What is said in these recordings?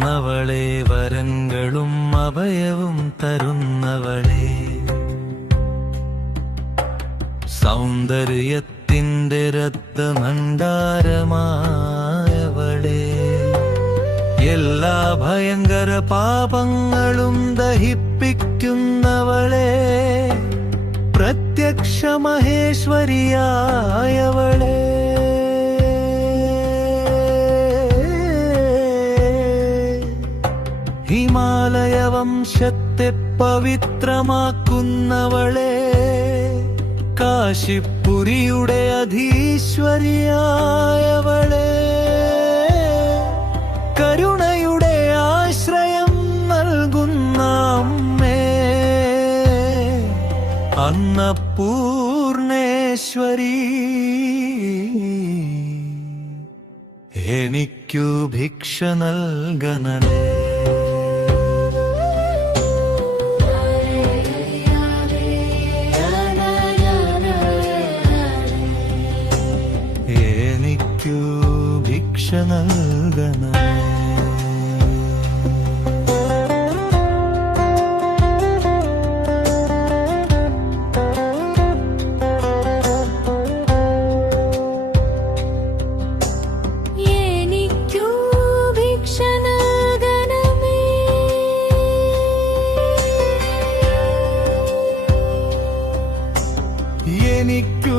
നൽകുന്നവളെ, വരങ്ങളും അഭയവും തരുന്നവളെ, സൗന്ദര്യത്തിന്റെ രത്നഭണ്ഡാരമായവളെ, എല്ലാ ഭയങ്കര പാപങ്ങളും ദഹിപ്പിക്കുന്നവളെ, പ്രത്യക്ഷ മഹേശ്വരിയായവളെ, ഹിമാലയ വംശത്തെ പവിത്രമാക്കുന്നവളെ, കാശിപുരിയുടെ അധീശ്വരിയായവളെ, കരുണയുടെ ആശ്രയം നൽകുന്ന അമ്മേ, അന്നപൂർണേശ്വരി, എനിക്കു ഭിക്ഷ നൽകണമേ. എനിക്കു ഭിക്ഷ നൽകണമേ. എനിക്കു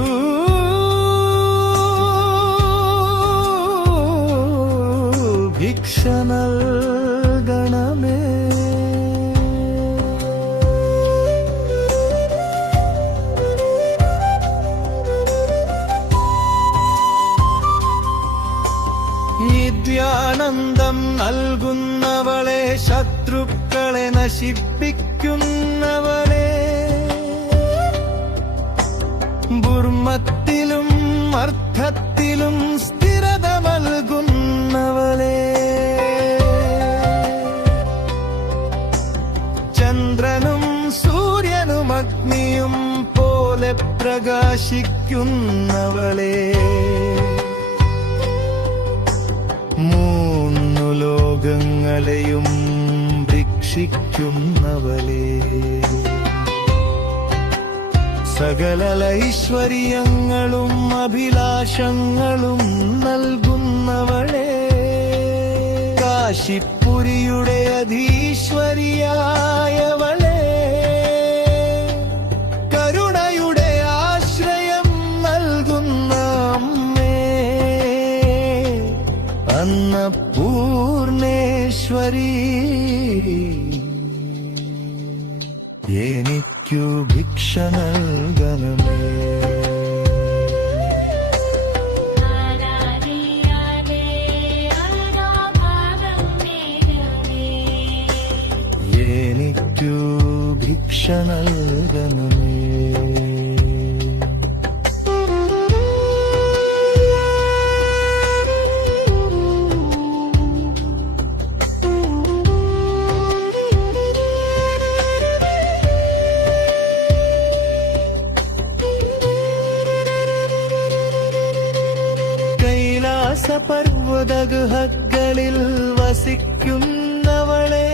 ഭിക്ഷ നൽകണമേ. നിത്യാനന്ദം നൽകുന്നവളെ, ശത്രുക്കളെ നശിപ്പിക്കുന്നവളെ, ബുർമത്തിലും അർത്ഥത്തിലും സ്ഥിരത നൽകുന്നവളെ, ചന്ദ്രനും സൂര്യനും അഗ്നിയും പോലെ പ്രകാശിക്കുന്നവളെ, മൂന്നു ലോകങ്ങളെയും ഭക്ഷിക്കുന്നവളെ, സകല ഐശ്വര്യങ്ങളും അഭിലാഷങ്ങളും നൽകുന്നവളെ, കാശിപുരിയുടെ അധീശ്വരിയായവളെ, കരുണയുടെ ആശ്രയം നൽകുന്ന അമ്മേ, അന്നപൂർണേശ്വരി, എനിക്കു ഭിക്ഷ നൽകണമേ. എനിക്കു ഭിക്ഷ നൽകണമേ. പർവ്വതഗുഹകളിൽ വസിക്കുന്നവളെ,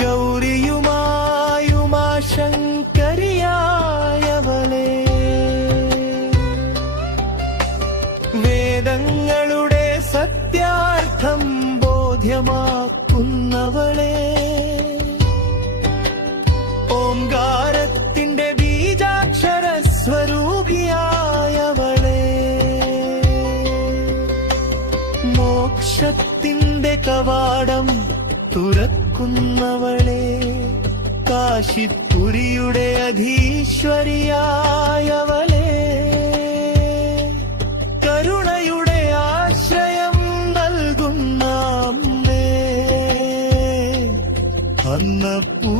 ഗൗരിയുമായുമാശങ്കരിയായവളെ, വേദങ്ങളുടെ സത്യാർത്ഥം ബോധ്യമാക്കുന്നവളെ, ഓംകാരത്തിന്റെ ബീജാക്ഷര സ്വരൂപിയായവളെ, മോക്ഷത്തിന്റെ കവാടം തുറക്കുന്നവളെ, കാശിപുരിയുടെ അധീശ്വരിയായവളെ, കരുണയുടെ ആശ്രയം നൽകുന്ന അമ്മേ, അന്നപൂർണേശ്വരി,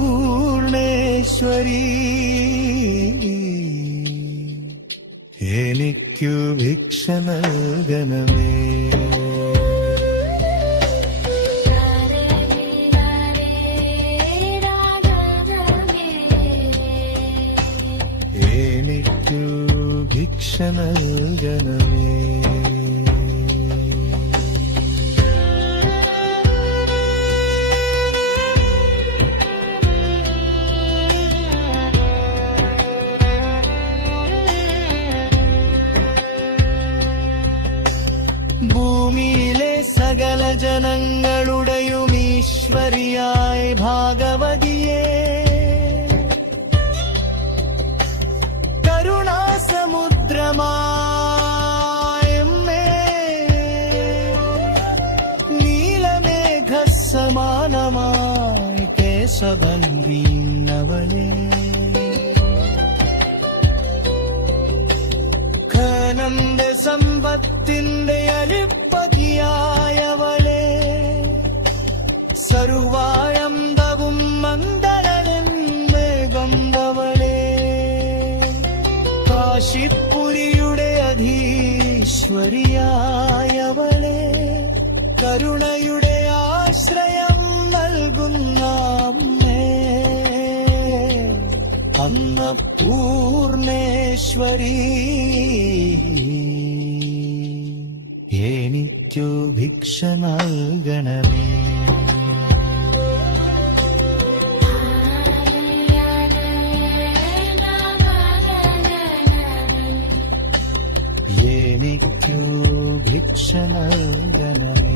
എനിക്കു ഭിക്ഷ നൽകണമേ. എനിക്കു ഭിക്ഷ നൽകണമേ. സകല ജനങ്ങളുടെയും ഈശ്വരിയായ ഭാഗവതിയേ, കരുണാസമുദ്രമായമ്മേ, നീലമേഘസമാനമായ കേശബന്ധീന്നവളേ, ഘനന്ദ സമ്പത്തിന്റെ അലിപ്പതിയായവളെ, സർവാഴന്തവും മന്ദരനെന്നേകന്തവളെ, കാശിപ്പുരിയുടെ അധീശ്വരിയായവളെ, കരുണയുടെ ആശ്രയം നൽകുന്ന അമ്മേ, അന്നപൂർണേശ്വരി, എനിക്കു ഭിക്ഷ നൽകണമേ. എനിക്കു ഭിക്ഷ നൽകണമേ.